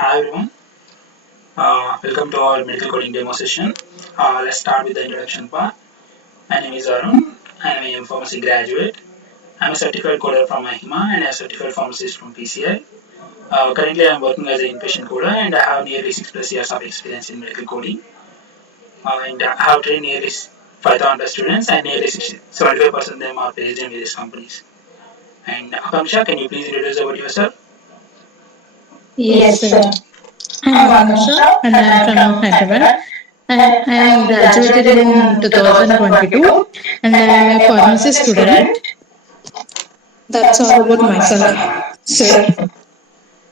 Hi everyone, welcome to our medical coding demo session. Let's start with the introduction part. My name is Arun. I am a pharmacy graduate. I'm a certified coder from Mahima and a certified pharmacist from PCI. Currently, I'm working as an inpatient coder and I have nearly 6 plus years of experience in medical coding. And I have trained nearly 5,000 students and nearly 75% of them are based in various companies. And Akanksha, can you please introduce about yourself? Yes, Yes, sir. sir. I'm I'm Akansha Akansha and and I'm I'm from from Hyderabad. Hyderabad And and I I am am graduated graduated in in 2022 2022 and I and I am am a a pharmacy pharmacy student. student. That's That's all all about about myself, myself, sir. sir.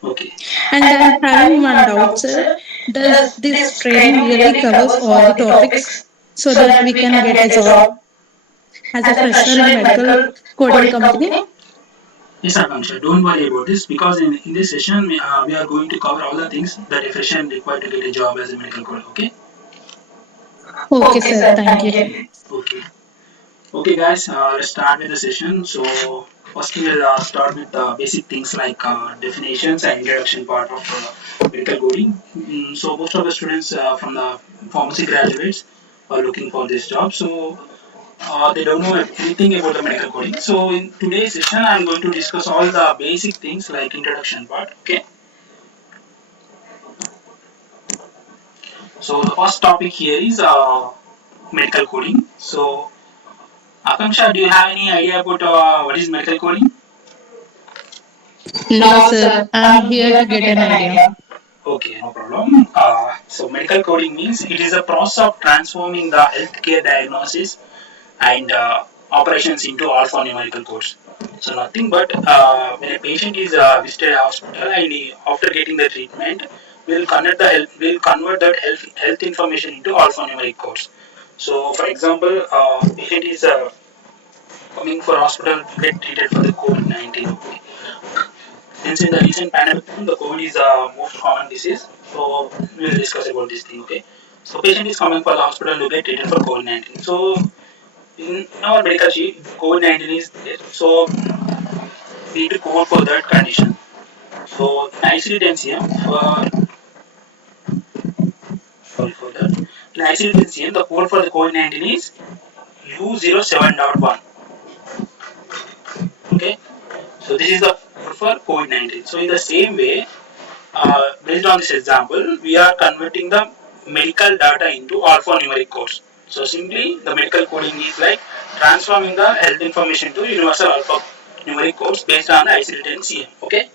Okay. And And I'm I'm having having one one doubt, doubt, sir. sir. Does Does this this training training really really covers covers all all the the topics topics so so that that we we can can get a get a job job as a as a fresher fresher in in medical medical coding coding company? company? Yes, Akanksha, don't worry about this because in this session we are going to cover all the things that a fresher required to get a job as a medical coder. Okay? Okay, Okay, sir. sir. Thank Thank you. you. Okay. Okay, guys, let's start with the session. So, first we'll start with the basic things like definitions and introduction part of medical coding. So, most of the students from the pharmacy graduates are looking for this job. So, they don't know anything about the medical coding. So, in today's session, I'm going to discuss all the basic things like introduction part. Okay. So, the first topic here is medical coding. So, Akanksha, do you have any idea about what is medical coding? No, No, sir. sir. I'm I'm here here to to get get an an idea. idea. Okay, no problem. So medical coding means it is a process of transforming the healthcare diagnosis and operations into alphanumerical codes. So nothing but when a patient is visited a hospital and after getting the treatment, we'll convert that health information into alphanumeric codes. So for example, patient is coming for hospital to get treated for the COVID-19. Okay. Since in the recent pandemic time, the COVID is the most common disease, so we'll discuss about this thing. Okay, so patient is coming for the hospital to get treated for COVID-19. So in our medical sheet, COVID-19 is there, so we need to code for that condition. So in ICD-10-CM sorry for that. In ICD-10-CM, the code for the COVID-19 is U07.1. Okay, so this is the code for COVID-19. So in the same way, based on this example, we are converting the medical data into alphanumeric codes. So simply, the medical coding is like transforming the health information to universal alphanumeric codes based on the ICD-10-CM. Okay.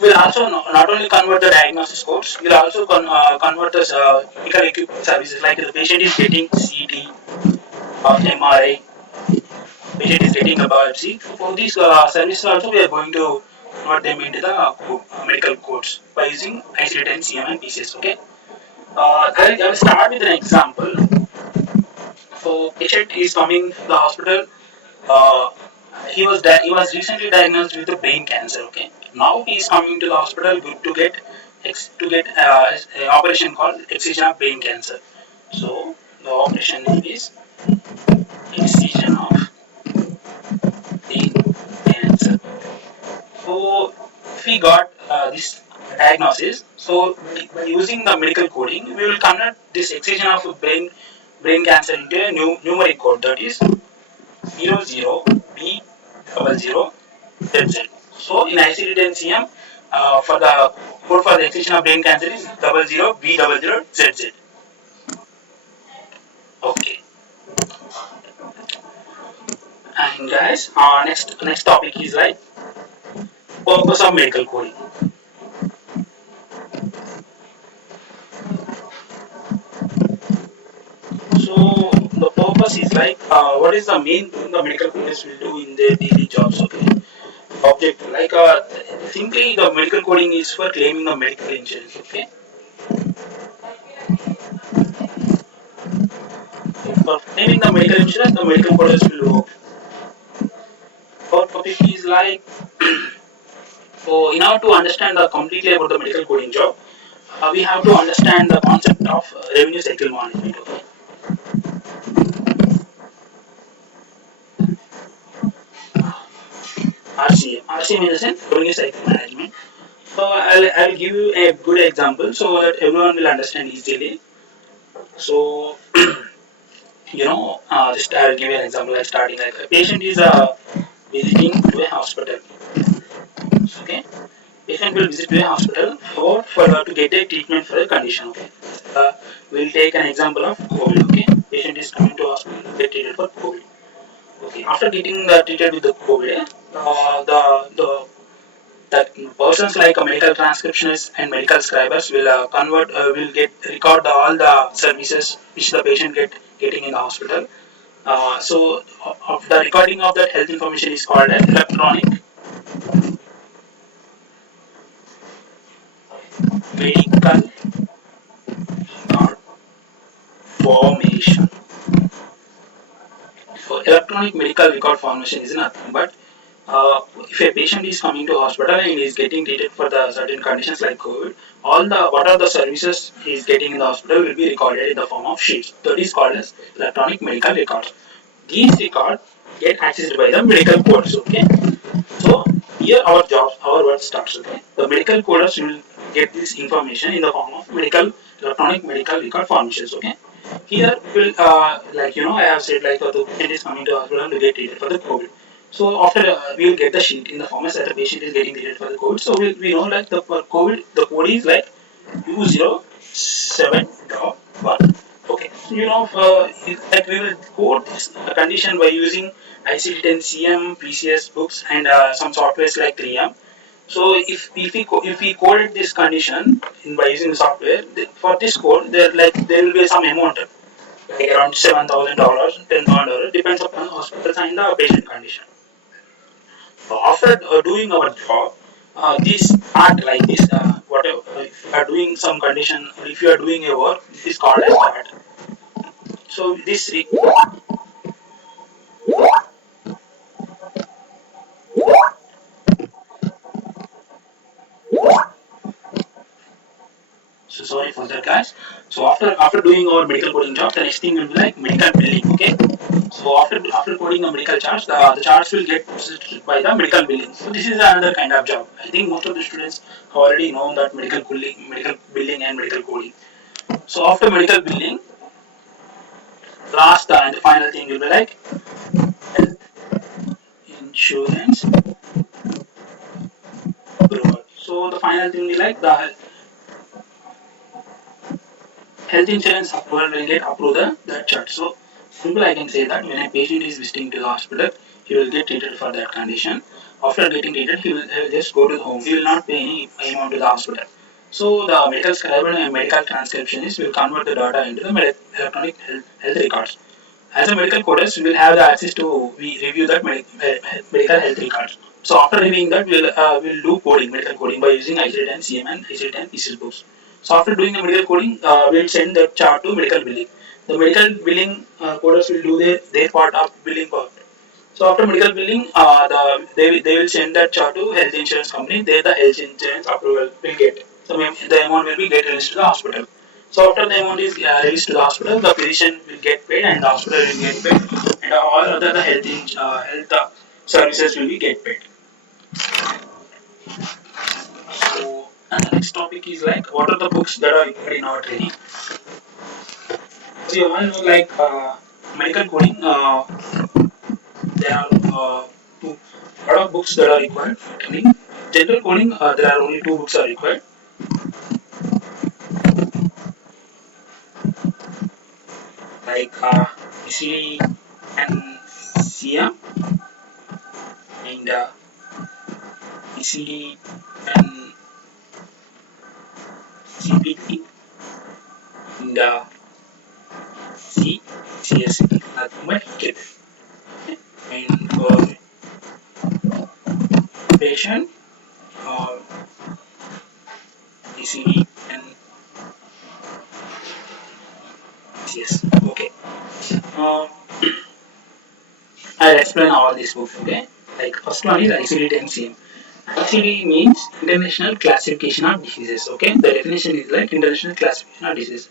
We'll also not only convert the diagnosis codes, we'll also convert the medical equipment services like the patient is getting CT or MRI, patient is getting a biopsy. For these services also, we are going to convert them into the medical codes by using ICD-10, CM, and PCS. Okay. I will start with an example. So, patient is coming to the hospital. Uh, he was recently diagnosed with a brain cancer. Okay. Now he is coming to the hospital to get an operation called excision of brain cancer. So the operation name is excision of brain cancer. So if we got this diagnosis, so by using the medical coding, we will convert this excision of brain cancer into a numeric code that is 00B00ZZ. So in ICD-10-CM, for the code for the excision of brain cancer is 00B00ZZ. Okay. And guys, next topic is like purpose of medical coding. So the purpose is like what is the main thing the medical coders will do in their daily jobs? Okay, objective like simply the medical coding is for claiming the medical insurance. Okay, so for claiming the medical insurance, the medical coders will work. Our topic is like so in order to understand the completely about the medical coding job, we have to understand the concept of revenue cycle management. Okay, RCM in the sense revenue cycle management. So I'll give you a good example so that everyone will understand easily. So just I'll give you an example like starting like a patient is visiting to a hospital. Okay, patient will visit to a hospital for to get a treatment for a condition. Okay, uh, we'll take an example of COVID. Okay, patient is coming to hospital to get treated for COVID. Okay, after getting treated with the COVID, that persons like a medical transcriptionists and medical scribers will will get record all the services which the patient getting in the hospital. So of the recording of that health information is called as electronic medical record formation. So electronic medical record formation is nothing but if a patient is coming to hospital and is getting treated for the certain conditions like COVID, all the what are the services he is getting in the hospital will be recorded in the form of sheets. That is called as electronic medical records. These records get accessed by the medical codes. Okay, so here our work starts. Okay, the medical coders will get this information in the form of electronic medical record formations. Okay, here will like I have said like the patient is coming to hospital to get treated for the COVID. So after we will get the sheet in the format that the patient is getting treated for the COVID. So we know like the for COVID the code is like U07.1. Okay, so like we will code this condition by using ICD-10 CM, PCS books, and some softwares like 3M. So if we coded this condition by using the software, for this code there will be some amount like around $7,000, $10,000 depends upon the hospital and the patient condition. So after doing our job, this part like this, whatever if you are doing some condition, or if you are doing a work, this is called as part. So this so sorry for that, guys. So after doing our medical coding job, the next thing will be like medical billing. Okay. So after coding a medical charts, the charts will get processed by the medical billing. So this is another kind of job. I think most of the students already know that medical billing, and medical coding. So after medical billing, last and the final thing will be like health insurance approval. So the final thing will be like the health insurance approval will get approved that chart. So simple I can say that when a patient is visiting to the hospital, he will get treated for that condition. After getting treated, he will just go to the home. He will not pay any amount to the hospital. So the medical scribe and medical transcriptionist will convert the data into the electronic health records. As a medical coders, we will have the access to review that medical health records. So after reviewing that, we'll do medical coding by using ICD-10 CM and ICD-10 PCS books. So after doing the medical coding, we'll send the chart to medical billing. The medical billing coders will do their part of billing part. So after medical billing, they will send that chart to health insurance company. There the health insurance approval will get. So the amount will be get released to the hospital. So after the amount is released to the hospital, the physician will get paid and the hospital will get paid, and all other the health services will be get paid. So and the next topic is like what are the books that are required in our training. So you all know like medical coding. There are two lot of books that are required for training. General coding, there are only two books are required. Like ECD and CM and ECD and CPT and CCS. Nothing but KIP. And for patient, ECD and CCS. Okay. Uh, I'll explain all these books. Okay. Like first one is ICD-10 CM. ICD means International Classification of Diseases. Okay, the definition is like International Classification of Diseases.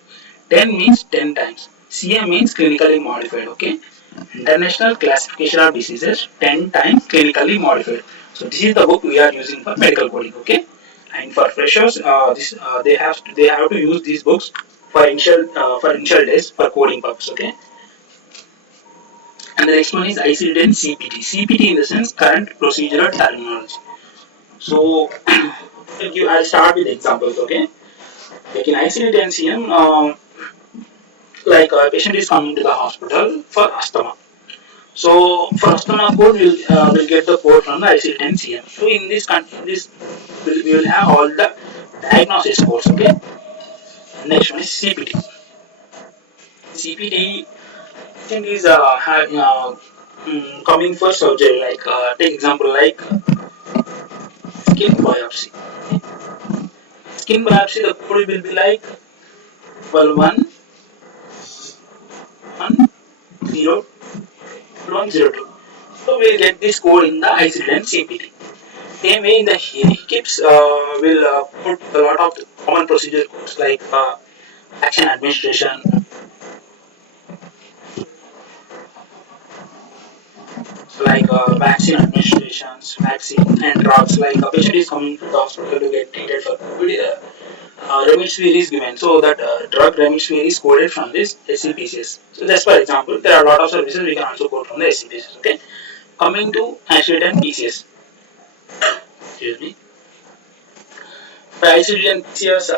10 means 10 times. CM means clinically modified. Okay, International Classification of Diseases 10 times clinically modified. So this is the book we are using for medical coding. Okay, And for freshers, they have to use these books for initial days for coding purpose. Okay. And the next one is ICD-10 CPT. CPT in the sense current procedural terminology. So I'll start with examples. Okay. Like in ICD-10 CM, like a patient is coming to the hospital for asthma. So for asthma code, we'll get the code from the ICD-10 CM. So in this we will have all the diagnosis codes. Okay. Next one is CPT. CPT patient is coming for surgery. Like take example like skin biopsy. Skin biopsy, the code will be like 121102. So we'll get this code in the ICD-10 CPT. Same way in the HIPS, will put a lot of common procedure codes like action administration, like vaccine administrations, vaccine and drugs. Like a patient is coming to the hospital to get treated for COVID, remdesivir is given. So that drug remdesivir is coded from this SCPCS. So just for example, there are a lot of services we can also code from the SCPCS. Okay. Coming to ICD-10 PCS. Excuse me. For ICD-10 PCS,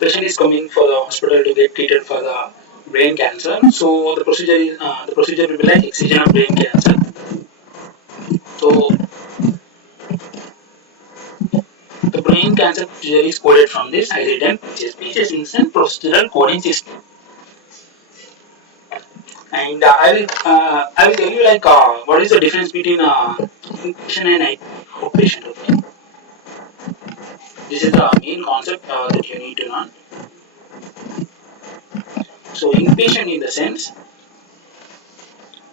patient is coming for the hospital to get treated for the brain cancer. So the procedure will be like excision of brain cancer. So the brain cancer procedure is coded from this ICD-10 PCS. PCS instant procedural coding system. And I will tell you like what is the difference between inpatient and outpatient. Okay, this is the main concept that you need to learn. So inpatient in the sense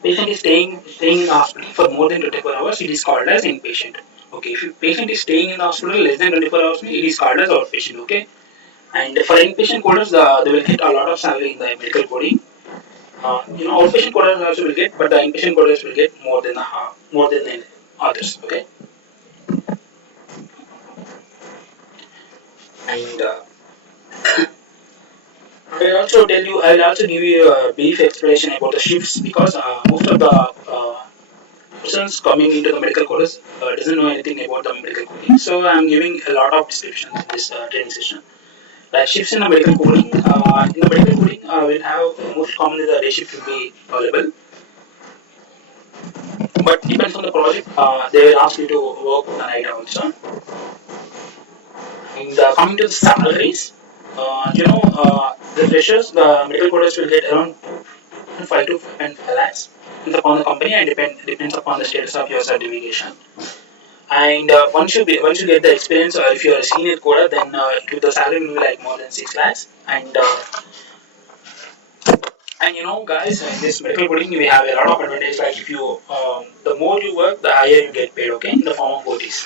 patient is staying in the hospital for more than 24 hours. It is called as inpatient. Okay, if patient is staying in the hospital less than 24 hours, it is called as outpatient. Okay, and for inpatient coders, they will get a lot of salary in the medical coding. Outpatient coders also will get, but the inpatient coders will get more than the others. Okay, and I will also give you a brief explanation about the shifts because most of the persons coming into the medical course doesn't know anything about the medical coding. So I'm giving a lot of description in this training session. Like shifts in the medical coding, we'll have most commonly the day shift will be available, but depends on the project. They will ask you to work on the night also. And coming to the salaries, the freshers, the medical coders will get around 5 to 5.5 lakhs. Depends upon the company and depends upon the status of your certification. And once you get the experience, or if you are a senior coder, then the salary will be like more than 6 lakhs. And guys, in this medical coding, we have a lot of advantage. Like if you, the more you work, the higher you get paid. Okay, in the form of OTs.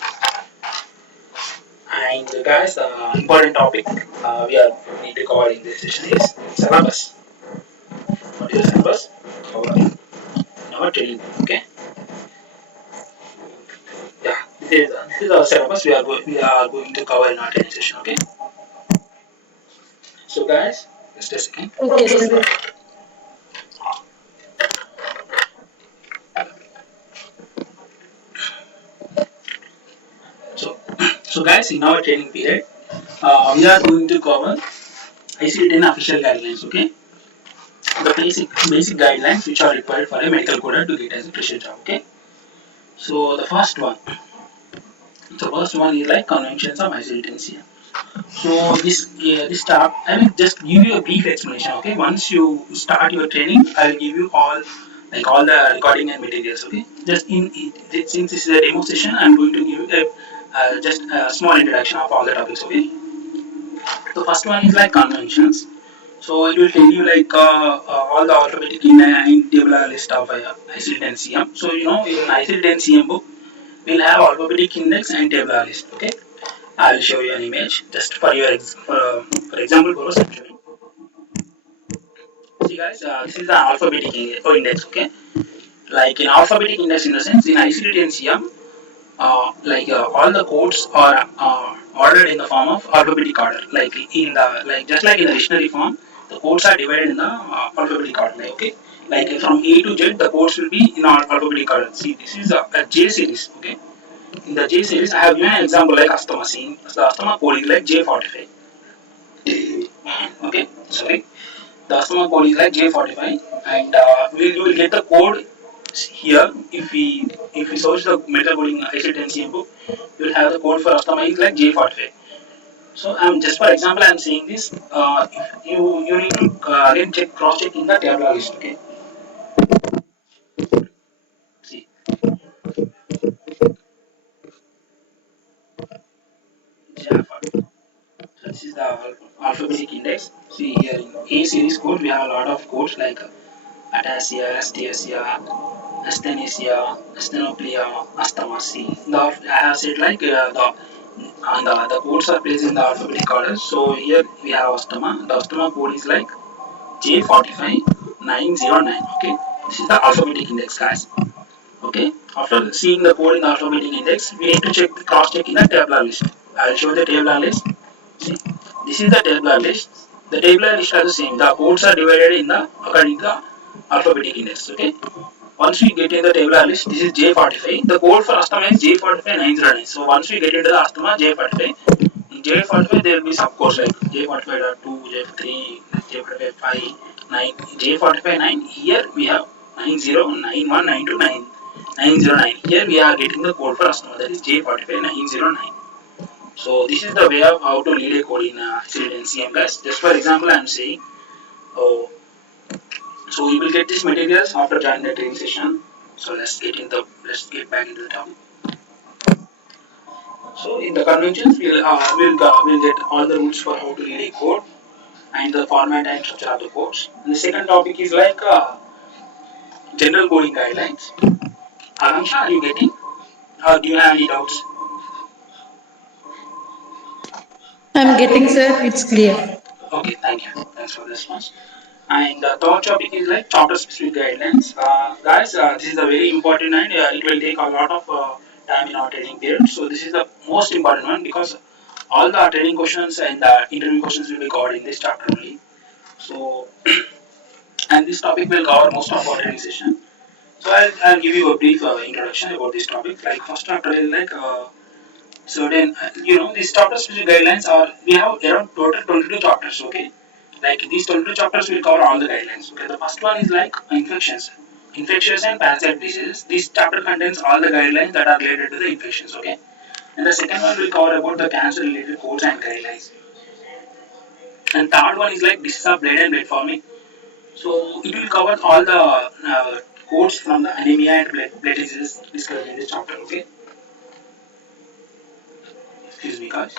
And guys, the important topic we are need to cover in this session is syllabus. What is the syllabus? Cover in our training. Okay. Yeah, this is our syllabus we are going to cover in our training session. Okay. So guys, just a second. Okay, sir. So so guys, in our training period, we are going to cover ICD-10 official guidelines. Okay. The basic guidelines which are required for a medical coder to get as a pressure job. Okay. So the first one is like conventions of ICD-10 CM. So this start, I will just give you a brief explanation. Okay, once you start your training, I will give you all the recording and materials. Okay, just since this is a demo session, I'm going to give you just a small introduction of all the topics. Okay, the first one is like conventions. So it will tell you like all the alphabetic in table list of ICD-10 CM. So in ICD-10 CM book, we'll have alphabetic index and table list. Okay, I will show you an image just for your for example purpose. See guys, this is the alphabetic index. Okay, like in alphabetic index in the sense in ICD-10 CM, all the codes are ordered in the form of alphabetic order. Like in the just like in the dictionary form, the codes are divided in the alphabetic order. Like, okay, like from A to Z, the codes will be in alphabetic order. See, this is a J series. Okay, in the J series, I have given an example like asthma. See, the asthma code is like J45. Okay, sorry. The customer code is like J45, and you will get the code here. If we search the metal coding ICT book, you will have the code for customer is like J45. So I'm just for example I'm saying this. If you need to again check cross check in the tabular list. Okay, see J45. So this is the alphabetic index. See here in A series code we have a lot of codes like ataxia, astasia, asthenesia, asthenoplia, asthmacy. I have said like the codes are placed in the alphabetic order. So here we have asthma. The asthma code is like J45909. Okay, this is the alphabetic index, guys. Okay, after seeing the code in the alphabetic index, we need to check the cross check in the tabular list. I will show the tabular list. See, this is the tabular list. The tabular list are the same. The codes are divided in the according to the alphabetic index. Okay. Once we get in the tabular list, this is J45. The code for asthma is J45909. So once we get into the asthma J45, in J45 there will be subcodes like J45.2, J3, J45 9, J45 9. Here we have 9091929909. Here we are getting the code for asthma, that is J45 909. So this is the way of how to read a code in CM, guys. Just for example, I am saying, oh, so you will get these materials after joining the training session. So let's get back into the topic. So in the conventions, we'll get all the rules for how to read a code and the format and structure of the codes. And the second topic is like general coding guidelines. Akanksha, are you getting? Or do you have any doubts? I'm getting, sir. It's clear. Okay, thank you. Thanks for the response. And the third topic is like chapter specific guidelines. Guys, this is a very important and it will take a lot of time in our training period. So this is the most important one because all the training questions and the interview questions will be covered in this chapter only. So and this topic will cover most of our training session. So I'll give you a brief introduction about this topic. Like first chapter is like certain, these chapter specific guidelines are, we have around total 22 chapters. Okay, like these 22 chapters will cover all the guidelines. Okay, the first one is like infectious and parasite diseases. This chapter contains all the guidelines that are related to the infections. Okay, and the second one will cover about the cancer related codes and guidelines. And third one is like disease of blood and blood forming. So it will cover all the codes from the anemia and blood diseases discussed in this chapter. Okay, excuse me, guys.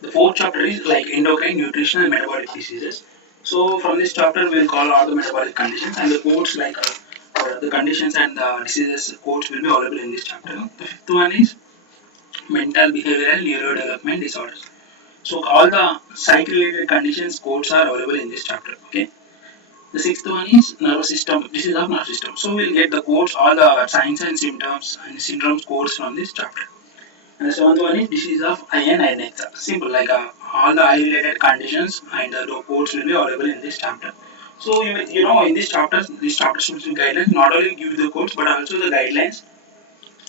The fourth chapter is like endocrine, nutrition, and metabolic diseases. So from this chapter, we will cover all the metabolic conditions and the codes like the conditions and the diseases codes will be available in this chapter. The fifth one is mental, behavioral, neurodevelopment disorders. So all the psych-related conditions codes are available in this chapter. Okay. The sixth one is nervous system. This is of nervous system. So we'll get the codes, all the signs and symptoms and syndromes codes from this chapter. And the seventh one is disease of eye and eye neck. Simple, like all the eye related conditions and the codes will be available in this chapter. So in this chapter specific guidelines not only give the codes but also the guidelines,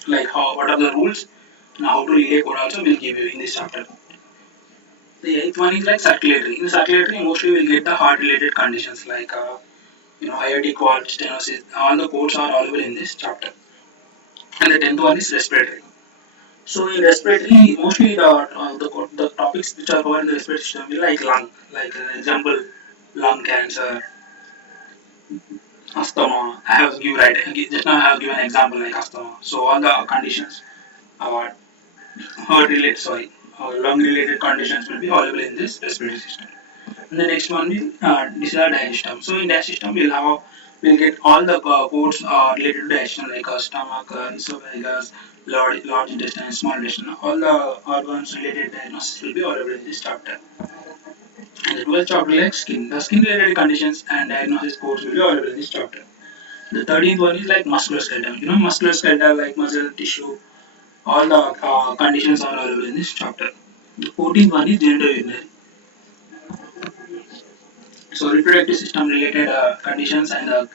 like what are the rules and how to relay code also will give you in this chapter. The eighth one is like circulatory. In circulatory, mostly we'll get the heart related conditions like aortic valve, stenosis. All the codes are available in this chapter. And the tenth one is respiratory. So in respiratory, mostly the topics which are covered in the respiratory system will like lung, like example, lung cancer, asthma. I have given right just now I have given an example like asthma. So all the conditions, uh, heart related, sorry, lung related conditions will be available in this respiratory system. And the next one is this is our digestive system. So in digestive system we'll get all the codes related to digestion like stomach, esophagus, large intestine, small intestine. All the organs related diagnosis will be available in this chapter. And the 12th chapter like skin. The skin related conditions and diagnosis codes will be available in this chapter. The 13th one is like musculoskeletal. You know, musculoskeletal like muscle tissue. All the conditions are available in this chapter. The 14th one is genitourinary. So reproductive system related conditions and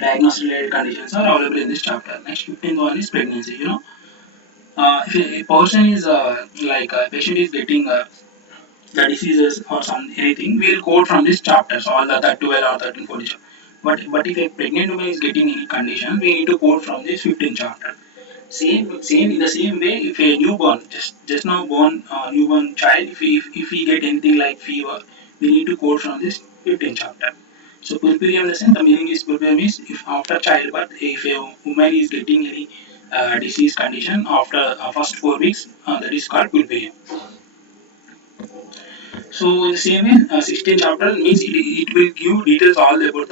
diagnostic related conditions are available in this chapter. Next 15th one is pregnancy. You know, if a person is like a patient is getting the diseases or some anything, we'll quote from this chapters, all the 12 or 13, 14. But if a pregnant woman is getting any condition, we need to quote from this 15th chapter. Same in the same way, if a newborn, just now born newborn child, if we get anything like fever, we need to quote from this 15th chapter. So purpurium lesson, the meaning is purpurium is if after childbirth, if a woman is getting any disease condition after first 4 weeks, that is called purpurium. So the same way, 16th chapter means it will give details all about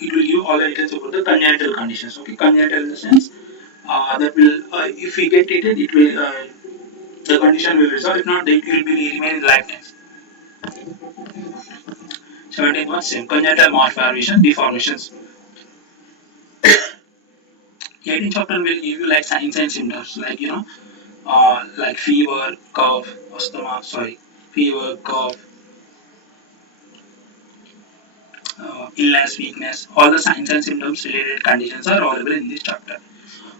it will give all the details about the congenital conditions. Okay, congenital in the sense that will if we get treated, it will the condition will resolve. If not, it will be remain lifetime. 17th one same congenital malformation deformations. 18th chapter will give you like signs and symptoms like like fever, cough, asthma. Sorry, fever, cough, illness, weakness, all the signs and symptoms related conditions are available in this chapter.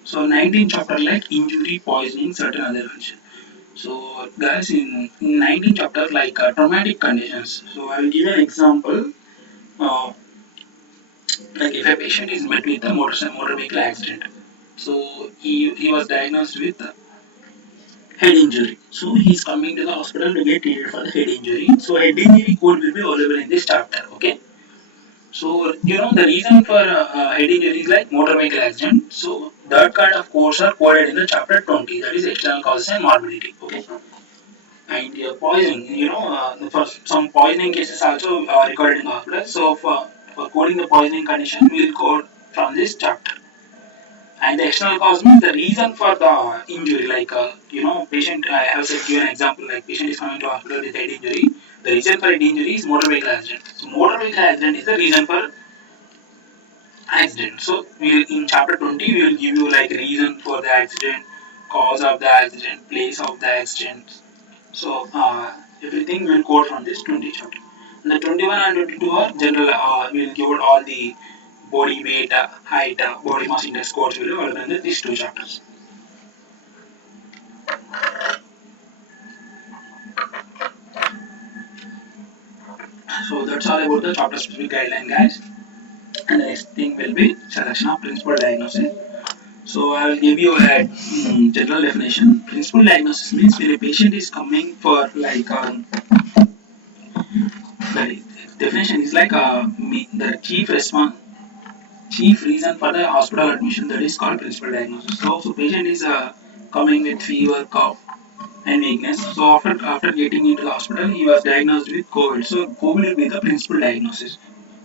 So 19th chapter like injury, poisoning, certain other conditions. So guys, in 19th chapter like traumatic conditions. So I will give an example. Uh, like if a patient is met with a motor vehicle accident, so he was diagnosed with head injury. So he's coming to the hospital to get treated for the head injury. So head injury code will be available in this chapter. Okay. So the reason for head injury is like motor vehicle accident. So that kind of codes are coded in the chapter 20. That is external causes and morbidity. Okay. And poisoning. For some poisoning cases also recorded in the hospital. So for coding the poisoning condition, we will code from this chapter. And the external cause means the reason for the injury. Like patient. I have said give an example. Like patient is coming to hospital with head injury. The reason for head injury is motor vehicle accident. So motor vehicle accident is the reason for accident. So in chapter 20 we will give you like reason for the accident, cause of the accident, place of the accident. So everything will quote from this 20 chapter. And the 21 and 22 are general. We will give out all the body weight, height, body mass index codes will be available in these two chapters. So that's all about the chapter specific guideline, guys. And the next thing will be selection of principal diagnosis. So I will give you a general definition. Principal diagnosis means when a patient is coming for like the definition is like the chief reason for the hospital admission, that is called principal diagnosis. So patient is coming with fever, cough, and weakness. So after getting into the hospital, he was diagnosed with COVID. So COVID will be the principal diagnosis.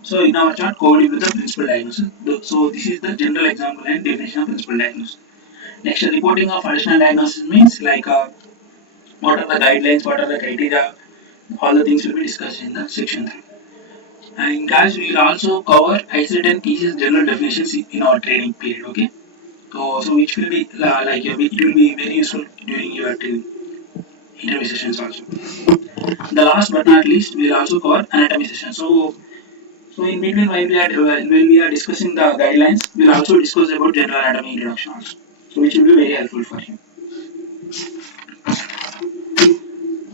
So in our chart, COVID will be the principal diagnosis. So this is the general example and definition of principal diagnosis. Next, reporting of additional diagnosis means like what are the guidelines, what are the criteria, all the things will be discussed in the section 3. And guys, we will also cover ICD and PCS general definitions in our training period. Okay, so which will be it will be very useful during your training interview sessions also. The last but not least, we will also cover anatomy session. So in between when we are discussing the guidelines, we will also discuss about general anatomy introduction also. So which will be very helpful for you.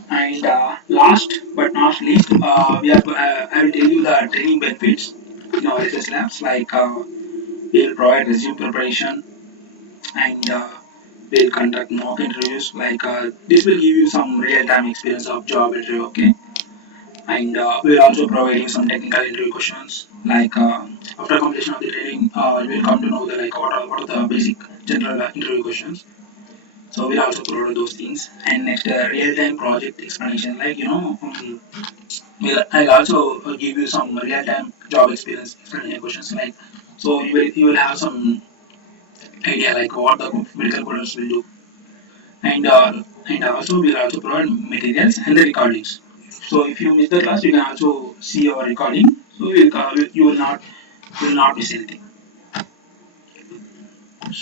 And last but not least, I will tell you the training benefits in our SS labs. Like we will provide resume preparation and we will conduct mock interviews. Like this will give you some real-time experience of job interview. Okay, and we will also provide you some technical interview questions. Like after completion of the training, you will come to know the like what are the basic general interview questions. So we'll also provide those things. And next, real-time project explanation. Like I'll also give you some real-time job experience explanation questions. Like so you will have some idea like what the medical coders will do. And also we'll also provide materials and the recordings. So if you miss the class, you can also see our recording. So you will not miss anything.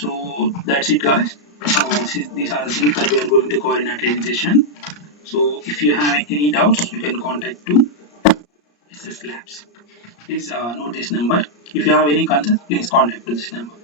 So that's it, guys. These are the things that we are going to cover in our training session. So if you have any doubts, you can contact to SS Labs. Please note this number. If you have any concerns, please contact to this number.